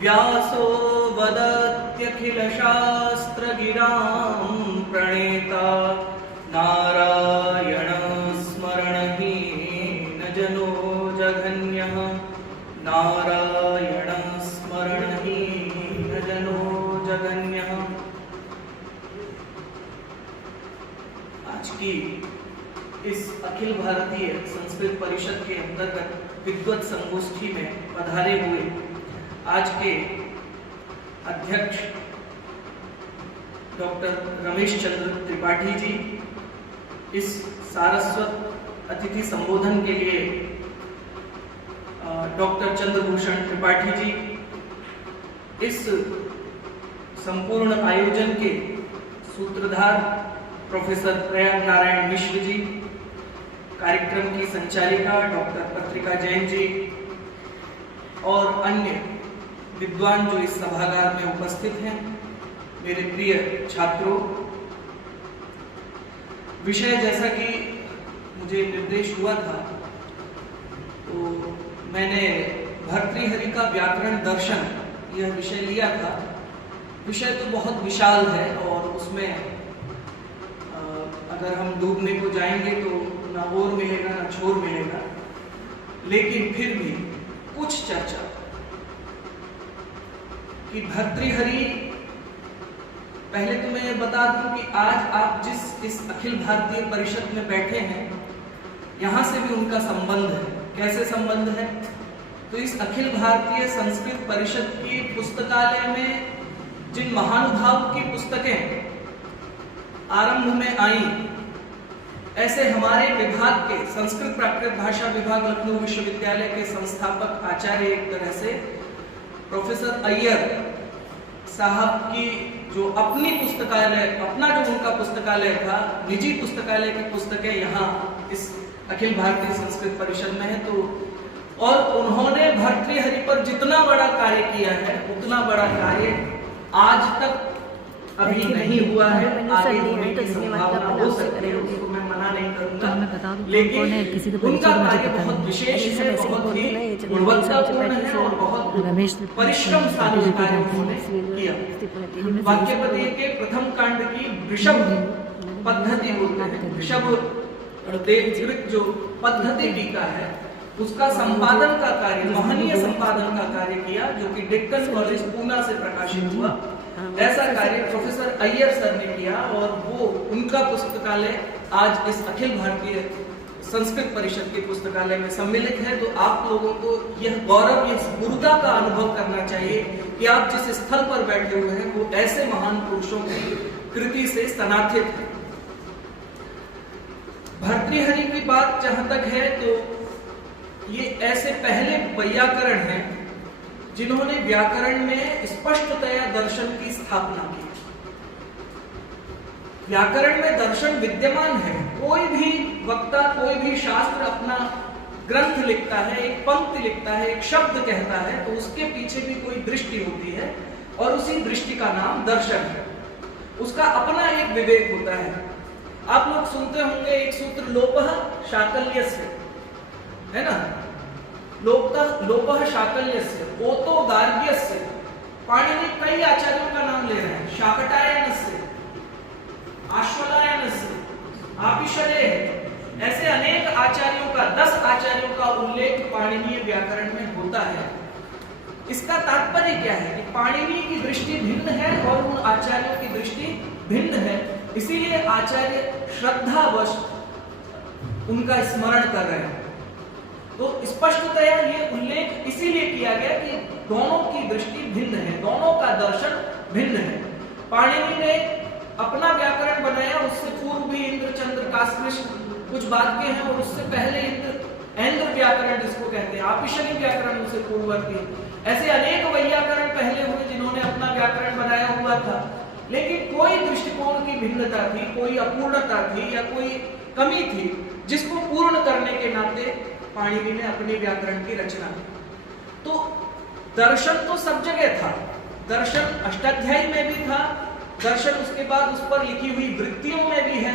व्यासो वदत्यखिलशास्त्रगिरां प्रणेता नारायणस्मरणहीन जनो जघन्यः नारायणस्मरणहीन जनो जघन्यः। आज की इस अखिल भारतीय संस्कृत परिषद के अंतर्गत विद्वत संगोष्ठी में पधारे हुए आज के अध्यक्ष डॉक्टर रमेश चंद्र त्रिपाठी जी, इस सारस्वत अतिथि संबोधन के लिए डॉक्टर चंद्रभूषण त्रिपाठी जी, इस संपूर्ण आयोजन के सूत्रधार प्रोफेसर प्रयाग नारायण मिश्र जी, कार्यक्रम की संचालिका डॉक्टर पत्रिका जैन जी और अन्य विद्वान जो इस सभागार में उपस्थित हैं, मेरे प्रिय छात्रों, विषय जैसा कि मुझे निर्देश हुआ था तो मैंने भर्तृहरि का व्याकरण दर्शन यह विषय लिया था। विषय तो बहुत विशाल है और उसमें अगर हम डूबने को जाएंगे तो ना ओर मिलेगा ना छोर मिलेगा, लेकिन फिर भी कुछ चर्चा कि भर्तृहरि, पहले तो मैं ये बता दूं कि आज आप जिस इस अखिल भारतीय परिषद में बैठे हैं, यहां से भी उनका संबंध है। कैसे संबंध है? तो इस अखिल भारतीय संस्कृत परिषद की पुस्तकालय में जिन महानुभाव की पुस्तकें आरंभ में आई, ऐसे हमारे विभाग के संस्कृत प्राकृत भाषा विभाग लखनऊ विश्वविद्यालय के संस्थापक आचार्य एक तरह से प्रोफेसर अय्यर साहब की जो अपनी पुस्तकालय, अपना जो उनका पुस्तकालय था, निजी पुस्तकालय की पुस्तकें यहाँ इस अखिल भारतीय संस्कृत परिषद में है। तो और उन्होंने भर्तृहरि पर जितना बड़ा कार्य किया है, उतना बड़ा कार्य आज तक अभी नहीं हुआ है। आगे होने की संभावना हो सकती है, उसको मैं मना नहीं करूंगा, लेकिन उनका कार्य बहुत विशेष है, बहुत ही गुणवत्तापूर्ण है और बहुत परिश्रम साधन कार्य उन्होंने किया। वाक्यपदीय के प्रथम कांड की वृषभ पद्धति बोलते हैं, वृषभ देवकृत जो पद्धति टीका है, उसका संपादन का कार्य, महनीय संपादन का कार्य किया, जो कि डेक्कन कॉलेज पूना से प्रकाशित हुआ। ऐसा कार्य प्रोफेसर अय्यर सर ने किया और वो उनका पुस्तकालय आज इस अखिल भारतीय संस्कृत परिषद के पुस्तकालय में सम्मिलित है। तो आप लोगों को यह गौरव, यह गुरुता का अनुभव करना चाहिए कि आप जिस स्थल पर बैठे हुए हैं वो ऐसे महान पुरुषों की कृति से सनाथित है। भर्तृहरि की बात जहां तक है तो ये ऐसे पहले वैयाकरण हैं जिन्होंने व्याकरण में स्पष्टतया दर्शन की स्थापना की। व्याकरण में दर्शन विद्यमान है। कोई भी वक्ता, कोई भी शास्त्र अपना ग्रंथ लिखता है, एक पंक्ति लिखता है, एक शब्द कहता है, तो उसके पीछे भी कोई दृष्टि होती है और उसी दृष्टि का नाम दर्शन है। उसका अपना एक विवेक होता है। आप लोग सुनते होंगे एक सूत्र लोपः शाकल्यस्य, है ना? लोपः शाकल्यस्य, ओतो गार्ग्यस्य। पाणिनि कई आचार्यों का नाम ले रहे हैं, शाकटायनस्य, आश्वलायनस्य, आपिशलेः, ऐसे अनेक आचार्यों का, 10 आचार्यों का उल्लेख पाणिनीय व्याकरण में होता है। इसका तात्पर्य क्या है कि पाणिनि की दृष्टि भिन्न है और उन आचार्यों की दृष्टि भिन्न है, इसीलिए आचार्य श्रद्धावश उनका स्मरण कर रहे हैं। तो स्पष्टतया ये उल्लेख इसीलिए किया गया कि दोनों की दृष्टि भिन्न है, दोनों का दर्शन भिन्न है। पाणिनि ने अपना व्याकरण बनाया, उससे पूर्व भी इंद्र, चंद्र, कास्मिश कुछ बात के हैं और उससे पहले ऐन्द्र व्याकरण जिसको कहते हैं, आपिशली व्याकरण उससे पूर्ववर्ती है। ऐसे अनेक वैयाकरण पहले हुए जिन्होंने अपना व्याकरण बनाया हुआ था, लेकिन कोई दृष्टिकोण की भिन्नता थी, कोई अपूर्णता थी या कोई कमी थी, जिसको पूर्ण करने के नाते पाणिनि ने अपने व्याकरण की रचना की। तो दर्शन तो सब जगह था, दर्शन अष्टाध्यायी में भी था, दर्शन उसके बाद उस पर लिखी हुई वृत्तियों में भी है,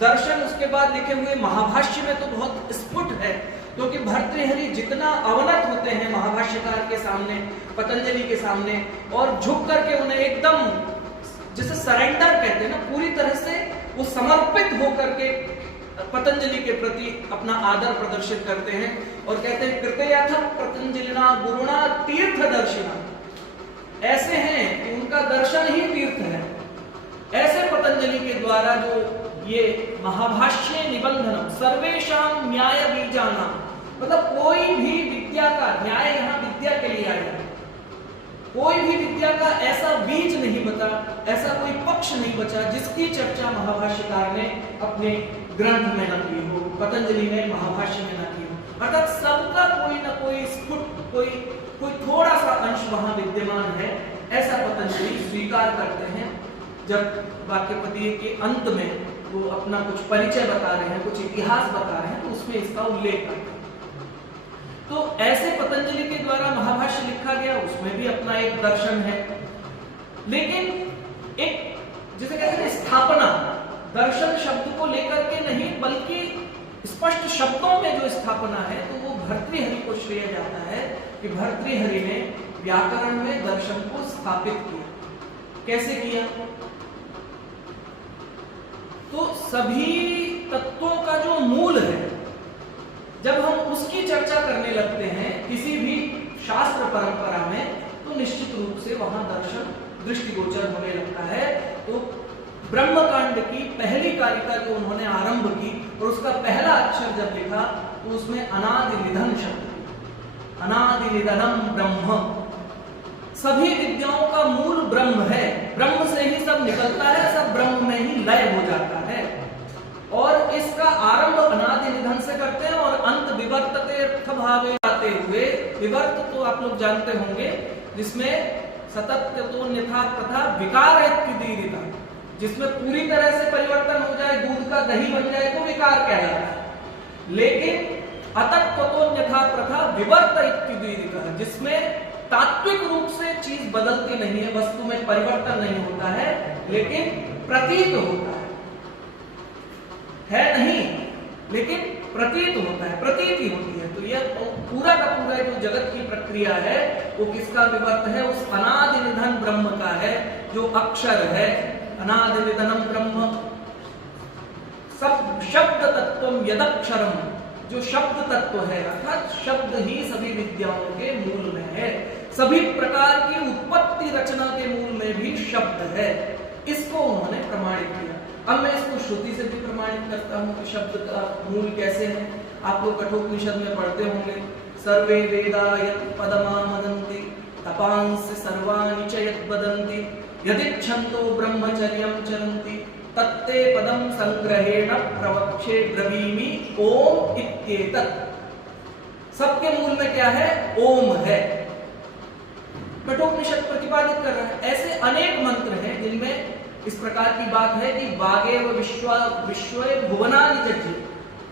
दर्शन उसके बाद लिखे हुए महाभाष्य में तो बहुत स्फुट है। क्योंकि भर्तृहरि जितना अवनत होते हैं महाभाष्यकार के सामने, पतंजलि के सामने, और झुक करके उन्हें एकदम जिसे सरेंडर कहते हैं ना, पूरी तरह से वो समर्पित होकर के पतंजलि के प्रति अपना आदर प्रदर्शित करते हैं और कहते हैं कृतयथ पतंजलिना गुरुणा तीर्थ दर्शिना। ऐसे हैं कि उनका दर्शन ही तीर्थ है। ऐसे पतंजलि के द्वारा जो ये महाभाष्य निबंधनम सर्वेषां न्याय बीजानां, मतलब कोई भी विद्या का न्याय, यहाँ विद्या के लिए आया है, कोई भी विद्या का ऐसा बीज नहीं बचा, ऐसा कोई पक्ष नहीं बचा जिसकी चर्चा महाभाष्यकार ने अपने ग्रंथ में न की हो, पतंजलि ने महाभाष्य में न की हो। अर्थात सबका कोई न कोई स्फुट, कोई थोड़ा सा अंश वहां विद्यमान है, ऐसा पतंजलि स्वीकार करते हैं। जब वाक्यपदीय के अंत में वो अपना कुछ परिचय बता रहे हैं, कुछ इतिहास बता रहे हैं, तो उसमें इसका उल्लेख करते हैं। तो ऐसे पतंजलि के द्वारा महाभाष्य लिखा गया, उसमें भी अपना एक दर्शन है, लेकिन एक जिसे कहते हैं स्थापना, दर्शन शब्द को लेकर के नहीं बल्कि स्पष्ट शब्दों में जो स्थापना है, तो वो भर्तृहरि को श्रेय जाता है कि भर्तृहरि ने व्याकरण में दर्शन को स्थापित किया। कैसे किया? तो सभी तत्वों का जो मूल है, जब हम उसकी चर्चा करने लगते हैं किसी भी शास्त्र परंपरा में, तो निश्चित रूप से वहां दर्शन दृष्टिगोचर होने लगता है। तो ब्रह्मकांड की पहली कारिका जो उन्होंने आरंभ की और उसका पहला अक्षर जब लिखा, तो उसमें अनादि निधन शब्द, अनादि निधनम ब्रह्म, सभी विद्याओं का मूल ब्रह्म है, ब्रह्म से ही सब निकलता है, सब ब्रह्म में ही लय हो जाता है। और इसका आरंभ अनादि निधन से करते हैं और अंत विवर्तते अर्थभावे आते हुए, विवर्त तो आप लोग जानते होंगे, जिसमें सतत तो अन्यथा तथा विकार इत्युदीरिता, जिसमें पूरी तरह से परिवर्तन हो जाए, दूध का दही बन जाए तो विकार कहलाता है। लेकिन अतत्व तो अन्यथा तथा विवर्त इत्युदीरिता, जिसमें तात्विक रूप से चीज बदलती नहीं है, वस्तु में परिवर्तन नहीं होता है, लेकिन प्रतीत होता है नहीं, लेकिन प्रतीत होता है, प्रतीति होती है। तो यह पूरा का पूरा जो जगत की प्रक्रिया है वो किसका विवर्त है? उस अनादि निधन ब्रह्म का है, जो अक्षर है। अनादि निधनम ब्रह्म सब शब्द तत्वम यदक्षरम, जो शब्द तत्व है, अर्थात शब्द ही सभी विद्याओं के मूल में है, सभी प्रकार की उत्पत्ति रचना के मूल में भी शब्द है। इसको उन्होंने प्रमाणित किया। अब मैं इसको श्रुति से भी प्रमाणित करता हूं कि शब्द का मूल कैसे है। आप लोग कठोपनिषद में पढ़ते होंगे, सर्वे वेदा यत् पदमामदन्ति तपांसि सर्वाणि च यत् वदन्ति यदिच्छन्तो ब्रह्मचर्यं चरन्ति तत्ते पदम संग्रहेण प्रवक्षे ब्रवीमि ओम इत्येतत्। सबके मूल में क्या है? ओम है। कठोपनिषद प्रतिपादित कर रहा है। ऐसे अनेक मंत्र हैं जिनमें इस प्रकार की बात है कि वागेव विश्व भुवनानि जज्ञे,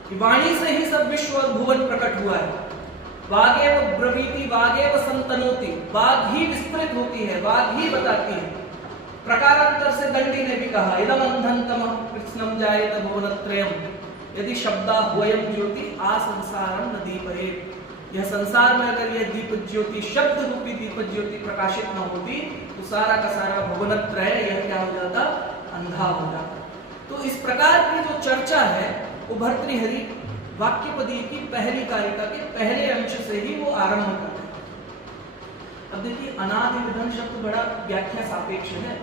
कि वाणी से ही सब विश्व और भुवन प्रकट हुआ है। वागेव ब्रवीति, वागेव संतनोति, वाग ही विस्तृत होती है, वाग ही बताती है। प्रकारांतर से दंडी ने भी कहा, इदम अंधंतम कृष्णम जायेत भुवनत्रयम्, यदि शब्दा हुयम ज्योति आ संसारम न दीपयेत्। यह संसार में अगर यह दीप ज्योति, शब्द रूपी दीप ज्योति प्रकाशित न होती, तो सारा का सारा भुवनत्रय यह क्या हो जाता? अंधा हो जाता। तो इस प्रकार की जो चर्चा है वो भर्तृहरि वाक्यपदीय की पहली कारिका के पहले अंश से ही वो आरंभ करते हैं। अब देखिए, अनादि निधन शब्द बड़ा व्याख्या सापेक्ष है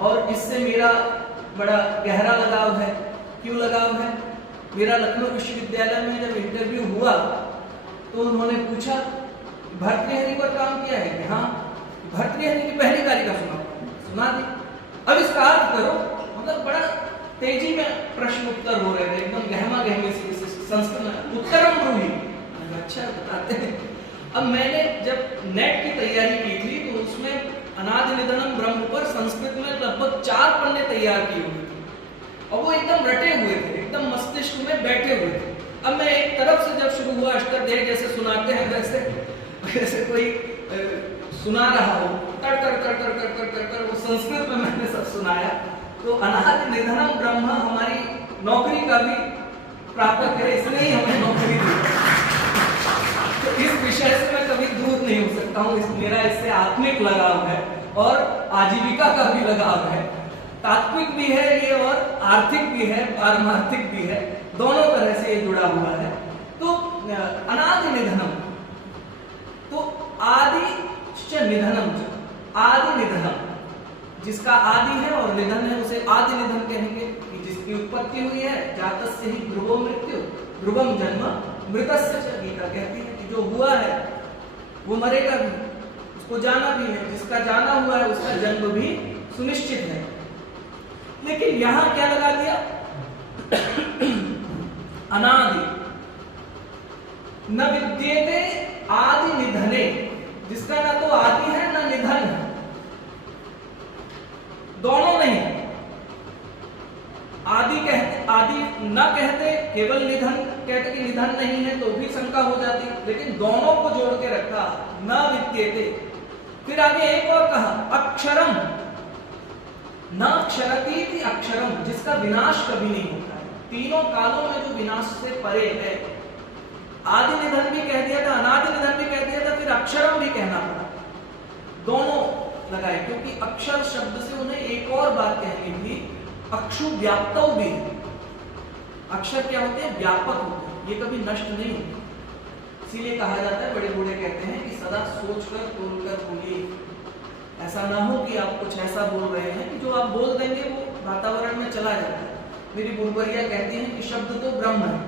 और इससे मेरा बड़ा गहरा लगाव है। क्यों लगाव है? मेरा लखनऊ विश्वविद्यालय में जब इंटरव्यू हुआ तो उन्होंने पूछा भर्तृहरि पर काम किया है कि हाँ, भर्तृहरि की पहली कारिका सुना दी, अब इसका अर्थ करो। मतलब बड़ा तेजी में प्रश्न उत्तर हो रहे थे, एकदम गहमा गहमी से संस्कृत में उत्तरम ब्रूहि। अच्छा बताते हैं। अब मैंने जब नेट की तैयारी की थी तो उसमें अनादि निधनम ब्रह्म पर संस्कृत में लगभग 4 पन्ने तैयार किए हुए थे और वो एकदम रटे हुए थे, एकदम मस्तिष्क में बैठे हुए थे। अब मैं एक तरफ से जब शुरू हुआ अष्टाध्यायी जैसे सुनाते हैं वैसे कोई सुना रहा हो, तर तर तर तर तर तर तर तर वो संस्कृत में मैंने सब सुनाया। तो अनादि निधनम ब्रह्म हमारी नौकरी का भी प्रापक है, इसलिए ही हमें नौकरी दी। विषय से मैं कभी दूर नहीं हो सकता हूँ। मेरा इससे आत्मिक लगाव है और आजीविका का भी लगाव है। तात्विक भी है ये और आर्थिक भी है, पारमार्थिक भी है, दोनों तरह से ये जुड़ा हुआ है। तो अनादि निधनम, तो आदि निधनम, आदि निधनम, जिसका आदि है और निधन है उसे आदि निधन कहेंगे। कि जिसकी उत्पत्ति हुई है, जातस्य ही ध्रुवो मृत्यु ध्रुवम जन्म मृतस्य च, गीता कहती है कि जो हुआ है वो मरेगा भी, उसको जाना भी है, जिसका जाना हुआ है उसका जन्म भी सुनिश्चित है। लेकिन यहां क्या लगा दिया? अनादि न विद्येते आदि निधने, जिसका ना तो आदि है ना निधन है, दोनों नहीं। आदि कहते, आदि न कहते, केवल निधन कहते कि निधन नहीं है तो भी शंका हो जाती, लेकिन दोनों को जोड़ के रखा, न विद्येते। फिर आगे एक और कहा, अक्षरम, न क्षरती अक्षरम, जिसका विनाश कभी नहीं होता है, तीनों कालों में जो विनाश से परे है। आदि निधन भी कह दिया था, अनादि निधन भी कह दिया था, फिर अक्षरम भी कहना पड़ा, दोनों लगाए, क्योंकि अक्षर शब्द से उन्हें एक और बात कहनी थी, अक्षु व्याप्तौ भी। अक्षर क्या होते हैं? व्यापक होते हैं, ये कभी नष्ट नहीं होते। इसीलिए कहा जाता है, बड़े बूढ़े कहते हैं कि सदा सोचकर तोलकर बोलिए, ऐसा ना हो कि आप कुछ ऐसा बोल रहे हैं कि जो आप बोल देंगे वो वातावरण में चला जाता है। मेरी बुलबुलिया कहती है कि शब्द तो ब्रह्म है,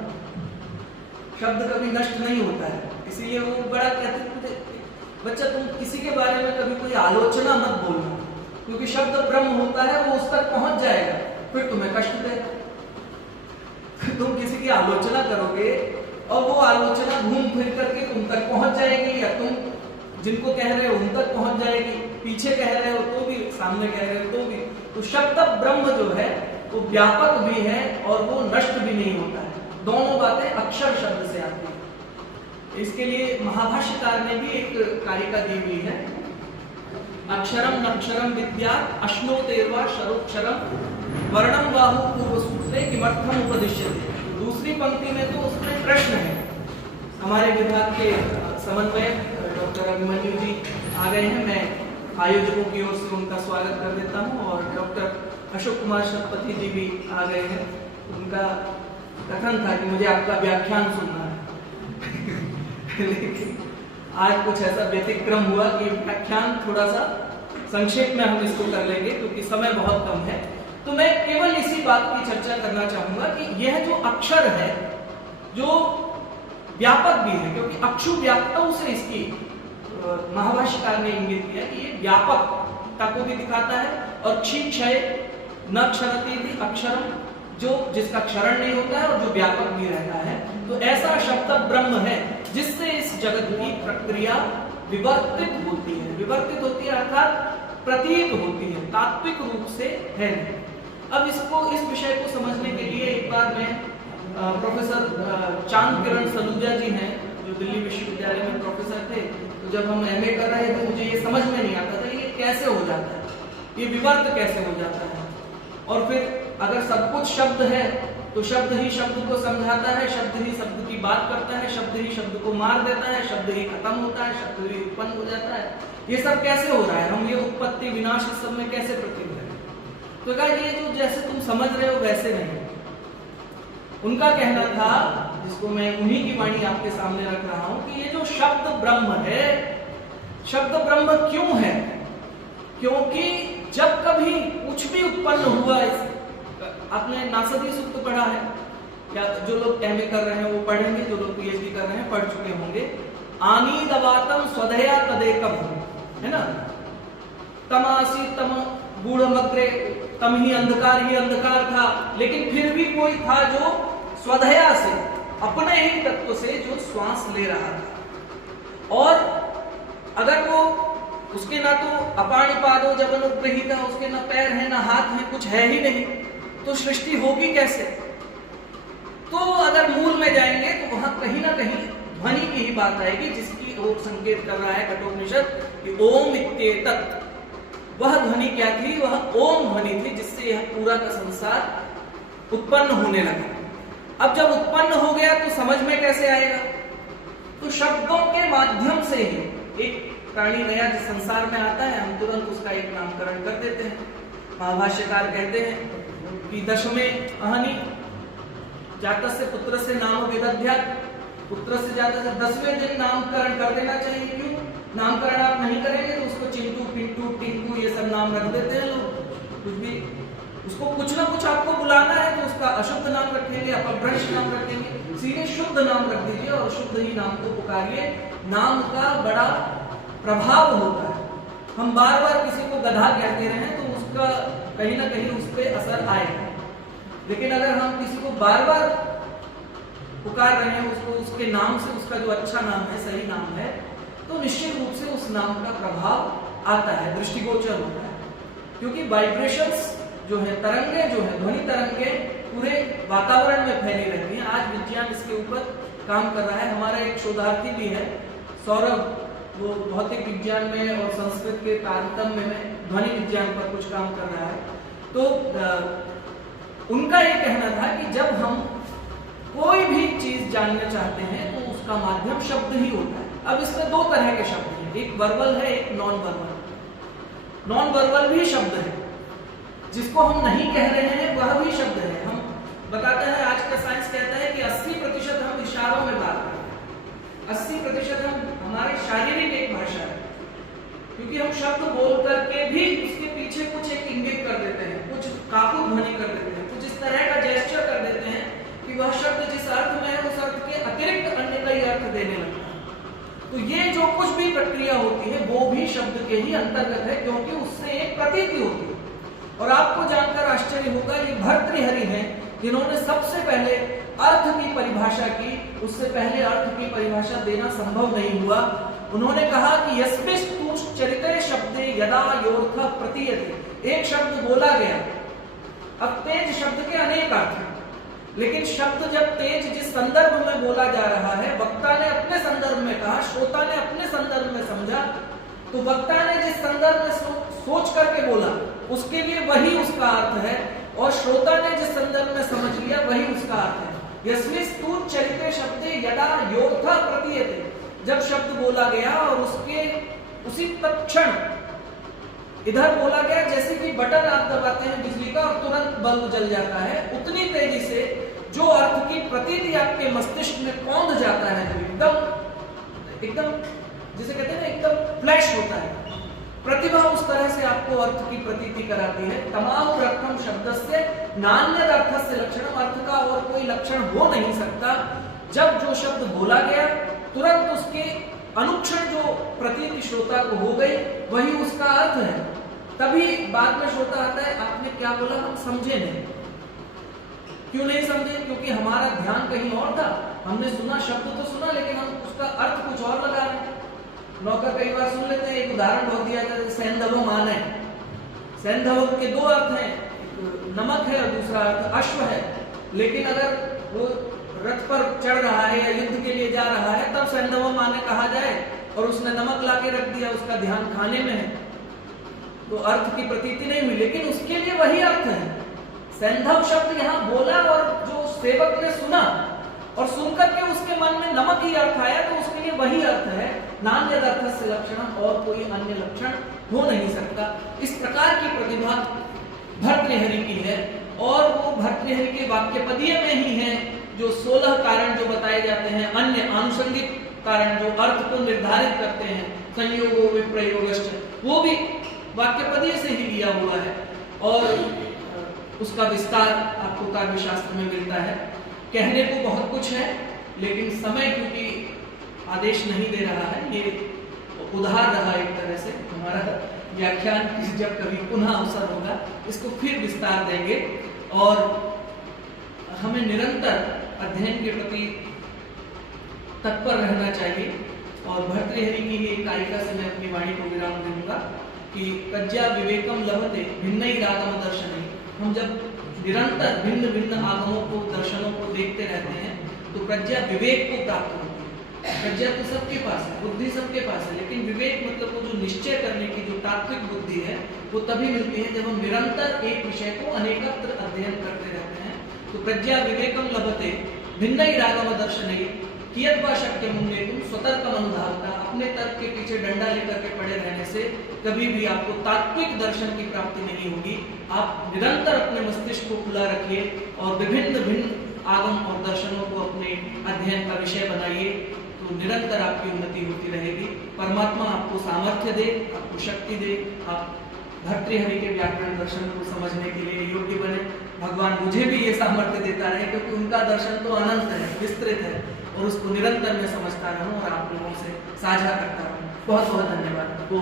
शब्द कभी नष्ट नहीं होता है। इसीलिए वो बड़ा कहते हैं, बच्चा तुम किसी के बारे में कभी कोई आलोचना मत बोलना, क्योंकि शब्द ब्रह्म होता है, वो उस तक पहुंच जाएगा, फिर तुम्हें कष्ट देगा। तुम किसी की आलोचना करोगे और वो आलोचना घूम फिर करके तुम तक पहुंच जाएगी, या तुम जिनको कह रहे हो उन तक पहुंच जाएगी, पीछे कह रहे हो तो भी, सामने कह रहे हो तो भी। तो शब्द ब्रह्म जो है वो व्यापक भी है और वो नष्ट भी नहीं होता है। दोनों बातें अक्षर शब्द से आती है। इसके लिए महाभाष्यकार ने भी एक कारिका दी हुई है, अक्षरम नक्षरम विद्या अश्नोतेर्वा शरोक्षरम वर्णम बाहु पूर्व सूत्रे किमर्थम उपदिश्यते। दूसरी पंक्ति में तो उसमें प्रश्न है। हमारे विभाग के समन्वयक डॉक्टर अभिमन्यु जी आ गए हैं, मैं आयोजकों की ओर से उनका स्वागत कर देता हूं, और डॉक्टर अशोक कुमार शतपथी जी भी आ गए हैं। उनका कथन था कि मुझे आपका व्याख्यान सुनना है लेकिन आज कुछ ऐसा व्यतिक्रम हुआ कि व्याख्यान थोड़ा सा संक्षेप में हम इसको कर लेंगे, क्योंकि समय बहुत कम है। तो मैं केवल इसी बात की चर्चा करना चाहूंगा कि यह जो अक्षर है जो व्यापक भी है, क्योंकि अक्षु व्याप्तौ से इसकी महाभाष्यकार ने इंगित किया कि ये व्यापकता को भी दिखाता है, और क्षी क्षय न क्षरती भी अक्षरम, जो जिसका क्षरण नहीं होता है और जो व्यापक भी रहता है। तो ऐसा शब्द ब्रह्म है जिससे इस जगत की प्रक्रिया विवर्तित होती है। विवर्तित होती है अर्थात प्रतीत होती है, तात्विक रूप से है। अब इसको, इस विषय को समझने के लिए एक बार मैं प्रोफेसर चांद किरण सलूजा जी हैं, जो दिल्ली विश्वविद्यालय में प्रोफेसर थे, तो जब हम एमए कर रहे थे मुझे ये समझ में नहीं आता था ये कैसे हो जाता है, ये विवर्त कैसे हो जाता है। और फिर अगर सब कुछ शब्द है तो शब्द ही शब्द को समझाता है, शब्द ही शब्द की बात करता है, शब्द ही शब्द को मार देता है, शब्द ही खत्म होता है, शब्द ही उत्पन्न हो जाता है। ये सब कैसे हो रहा है, हम ये उत्पत्ति विनाश इस सब में कैसे प्रतिबिंब है? तो कहा ये जो जैसे तुम समझ रहे हो वैसे नहीं। उनका कहना था, जिसको मैं उन्हीं की वाणी आपके सामने रख रहा हूं, कि ये जो शब्द ब्रह्म है, शब्द ब्रह्म क्यों है? क्योंकि जब कभी कुछ भी उत्पन्न हुआ, आपने नासदी सूक्त पढ़ा है, या जो लोग एमए कर रहे हैं वो पढ़ेंगे, जो लोग पीएचडी कर रहे हैं पढ़ चुके होंगे। आनीदवातम स्वधया तदेकम, है ना, तमासी तम गूढ़मग्रे, तम ही अंधकार था, लेकिन फिर भी कोई था जो स्वधया से, अपने ही तत्व से जो श्वास ले रहा था। और अगर वो, उसके ना तो अपाणिपादो जवनुग्रहीता, उसके ना पैर है ना हाथ है, कुछ है ही नहीं, तो सृष्टि होगी कैसे? तो अगर मूल में जाएंगे तो वहां कहीं ना कहीं ध्वनि की ही बात आएगी, जिसकी ओर संकेत कर रहा है कठोपनिषद कि ओम इत्येतत्। वह ध्वनि क्या थी? वह ओम ध्वनि थी, जिससे यह पूरा का संसार उत्पन्न होने लगा। अब जब उत्पन्न हो गया तो समझ में कैसे आएगा? तो शब्दों के माध्यम से ही एक प्राणी नया जिस संसार में आता है, हम तुरंत उसका एक नामकरण कर देते हैं। महाभाष्यकार कहते हैं कि दशमे अहनि जातस्य पुत्रस्य नाम वेदध्यात्, पुत्र से जाता से 10वें दिन नामकरण कर देना चाहिए। क्यों? नामकरण आप नहीं करेंगे तो उसको चिंटू, पिंटू, टिंकू ये सब नाम रख देते हैं लोग। कुछ भी उसको कुछ ना कुछ आपको बुलाना है तो उसका अशुद्ध नाम रखेंगे, अपभ्रंश नाम रखेंगे। सीधे शुद्ध नाम रख दीजिए और शुद्ध ही नाम को पुकारिए। नाम का बड़ा प्रभाव होता है। हम बार बार किसी को गधा कहते रहे तो उसका कहीं ना कहीं उस पर असर आएगा, लेकिन अगर हम किसी को बार बार पुकार रहे हैं, उसको उसके नाम से, उसका जो अच्छा नाम है, सही नाम है, तो निश्चित रूप से उस नाम का प्रभाव आता है, दृष्टिगोचर होता है। क्योंकि वाइब्रेशंस जो है, तरंगे जो है, ध्वनि तरंगे पूरे वातावरण में फैली रहती हैं। आज विज्ञान इसके ऊपर काम कर रहा है। हमारा एक शोधार्थी भी है सौरभ, वो भौतिक विज्ञान में और संस्कृत के तारतम्य में ध्वनि विज्ञान पर कुछ काम कर रहा है। तो उनका ये कहना था कि जब हम कोई भी चीज जानना चाहते हैं तो उसका माध्यम शब्द ही होता है। अब इसमें दो तरह के शब्द हैं, एक वर्बल है, एक नॉन वर्बल। नॉन वर्बल भी शब्द है, जिसको हम नहीं कह रहे हैं वह भी शब्द है। हम बताते हैं, आज का साइंस कहता है कि 80% हम इशारों में बात करते हैं, 80% हम हमारी शारीरिक एक भाषा है। क्योंकि हम शब्द बोल करके भी उसके पीछे कुछ एक इंगित कर देते हैं, कुछ काकू ध्वनि कर देते हैं, कुछ इस तरह का जेस्चर कर देते हैं कि वह शब्द जिस अर्थ में है उस अर्थ के अतिरिक्त अन्य कई अर्थ देने लगता है। तो ये जो कुछ भी प्रक्रिया होती है वो भी शब्द के ही अंतर्गत है, क्योंकि उससे एक प्रतीति होती है। और आपको जानकर आश्चर्य होगा, ये भर्तृहरि हैं जिन्होंने सबसे पहले अर्थ की परिभाषा की। उससे पहले अर्थ की परिभाषा देना संभव नहीं हुआ। उन्होंने कहा कि यस्मिस्तु चरिते शब्दे यदा योऽर्थः प्रतीयते। एक शब्द बोला गया, अब तेज शब्द के अनेक अर्थ हैं, लेकिन शब्द जब तेज जिस संदर्भ में बोला जा रहा है, वक्ता ने अपने संदर्भ में कहा, श्रोता ने अपने संदर्भ में समझा, तो वक्ता ने जिस संदर्भ में सोच करके बोला उसके लिए वही उसका अर्थ है, और श्रोता ने जिस संदर्भ में समझ लिया वही उसका अर्थ है। यस्मिस्तु चरिते शब्दे यदा योऽर्थः प्रतीयते। जब शब्द बोला गया और उसके उसी तत्क्षण इधर बोला गया, जैसे कि बटन आप दबाते हैं बिजली का और तुरंत बल्ब जल जाता है, उतनी तेजी से जो अर्थ की प्रतीति आपके मस्तिष्क में कौंध जाता है, एकदम जिसे कहते हैं ना, एकदम फ्लैश होता है। प्रतिभा उस तरह से आपको अर्थ की प्रतीति कराती है। तमाहु अर्थम शब्दस्य नान्यत् अर्थस्य लक्षणम। अर्थ का और कोई लक्षण हो नहीं सकता। जब जो शब्द बोला गया तुरंत उसके अनुक्षण जो प्रतीति श्रोता को हो गई वही उसका अर्थ है। तभी बाद में श्रोता आता है, आपने क्या बोला, हम समझे नहीं। क्यों नहीं समझे? क्योंकि हमारा ध्यान कहीं और था। हमने सुना, शब्द तो सुना, लेकिन हम उसका अर्थ कुछ और लगा रहे हैं। नौकर कई बार सुन लेते हैं, एक उदाहरण बहुत दिया जाता है, सैंधव मान है। सैंधव के दो अर्थ हैं, नमक है और दूसरा अर्थ अश्व है। लेकिन अगर वो रथ पर चढ़ रहा है या युद्ध के लिए जा रहा है, तब सैंधव माने कहा जाए और उसने नमक ला के रख दिया, उसका ध्यान खाने में है, तो अर्थ की प्रतीति नहीं हुई, लेकिन उसके लिए वही अर्थ है। सैंधव शब्द यहाँ बोला और जो सेवक ने सुना और सुनकर के उसके मन में नमक ही अर्थ आया, तो उसके लिए वही अर्थ है। नान्यत् अर्थस्य लक्षणम, और कोई अन्य लक्षण हो नहीं सकता। इस प्रकार की प्रतिभा भर्तृहरि की है, और वो भर्तृहरि के वाक्यपदीय में ही है जो 16 कारण जो बताए जाते हैं, अन्य आनुषंगिक कारण जो अर्थ को निर्धारित करते हैं, संयोगो विप्रयोगश्च, वो भी वाक्यपदीय से ही लिया हुआ है। और उसका विस्तार आपको काव्यशास्त्र में मिलता है। कहने को बहुत कुछ है, लेकिन समय क्योंकि आदेश नहीं दे रहा है, ये उधार रहा एक तरह से हमारा व्याख्यान। जब कभी पुनः अवसर होगा इसको फिर विस्तार देंगे। और हमें निरंतर अध्ययन के प्रति तत्पर रहना चाहिए। और भर्तृहरि की एक कारिका से मैं अपनी वाणी को विराम दूंगा कि प्रज्ञा विवेकम लभते भिन्नैः आगम दर्शनैः। हम जब निरंतर भिन्न भिन्न आगमों को, दर्शनों को देखते रहते हैं तो प्रज्ञा विवेक को प्राप्त होती है। प्रज्ञा तो सबके पास है, बुद्धि सबके पास है, लेकिन विवेक मतलब वो जो निश्चय करने की जो तात्विक बुद्धि है वो तभी मिलती है जब हम निरंतर एक विषय को अनेकत्र अध्ययन करते रहते हैं। तो प्रज्ञा विवेकम लभते भिन्नैः आगम दर्शनैः। कियत वा शक्यम उन्नेतुम स्वतर्कम अनुधावता, अपने तर्क के पीछे डंडा लेकर के पड़े रहने से कभी भी आपको तात्विक दर्शन की प्राप्ति नहीं होगी। आप निरंतर अपने मस्तिष्क को खुला रखिए और विभिन्न भिन्न आगम और दर्शनों को अपने अध्ययन का विषय बनाइए, तो निरंतर आपकी उन्नति होती रहेगी। परमात्मा आपको सामर्थ्य दे, आपको शक्ति दे, आप भर्तृहरि के व्याकरण दर्शन को समझने के लिए योग्य बने। भगवान मुझे भी ये सामर्थ्य देता रहे, क्योंकि उनका दर्शन तो अनंत है, विस्तृत है, और उसको निरंतर मैं समझता रहूं और आप लोगों से साझा करता रहूं। बहुत बहुत धन्यवाद।